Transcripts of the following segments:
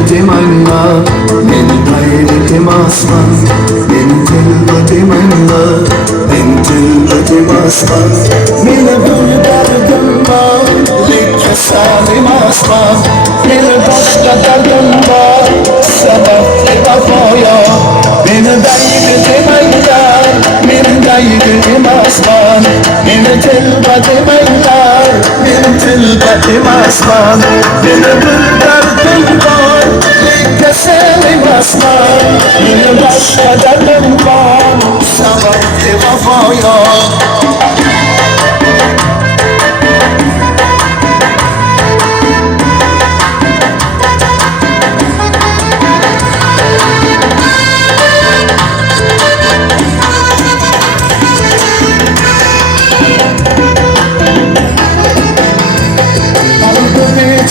tilbetim anla, benim gayretim aslan. Benim tilbetim anla, benim tilbetim aslan. Meni bir derdim var, likka salim aslan. Meni başka derdim var, sebepli vefaya. Beni gayretim anla, benim gayretim aslan. Beni tilbetim anla, benim tilbetim aslan. Beni bir derdim var, likka salim aslan. Beni başka derdim var, sebepli vefaya.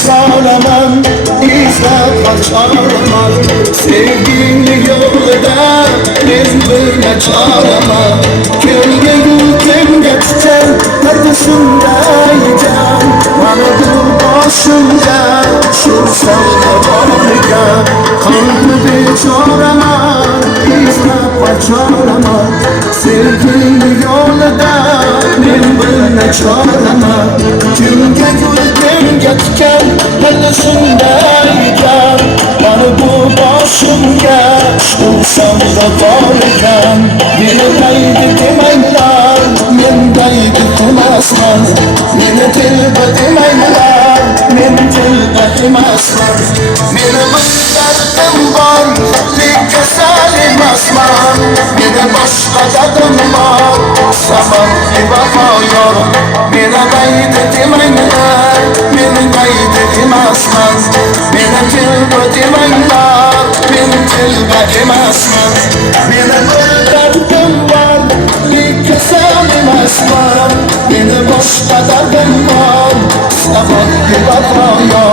Çağıramam, izle kaçaramam. Sevdiğin yolda mezbirle çağıramam. Gölge gülken geçeceğim, neredesindeyken. Bana dur başımda, şu salda varken. Kalbi çağıramam, izle kaçaramam. Sevdiğin yolda mezbirle çağıramam. Gölge gülken geçeceğim, neredesindeyken. Bana bu başımda uçsam da varken. Beni kaybetim aylar, men kaybetim aslan. Beni tilbetim aylar, men tilbetim aslan. Beni bir derdim var, likka salim aslan. Beni başka derdim var, sebepli vefaya. Beni kaybetim aylar, men kaybetim aslan. Beni tilbetim aylar, men tilbetim aslan. Beni bir derdim var, likka salim aslan. Beni başka derdim var, sebepli vefaya.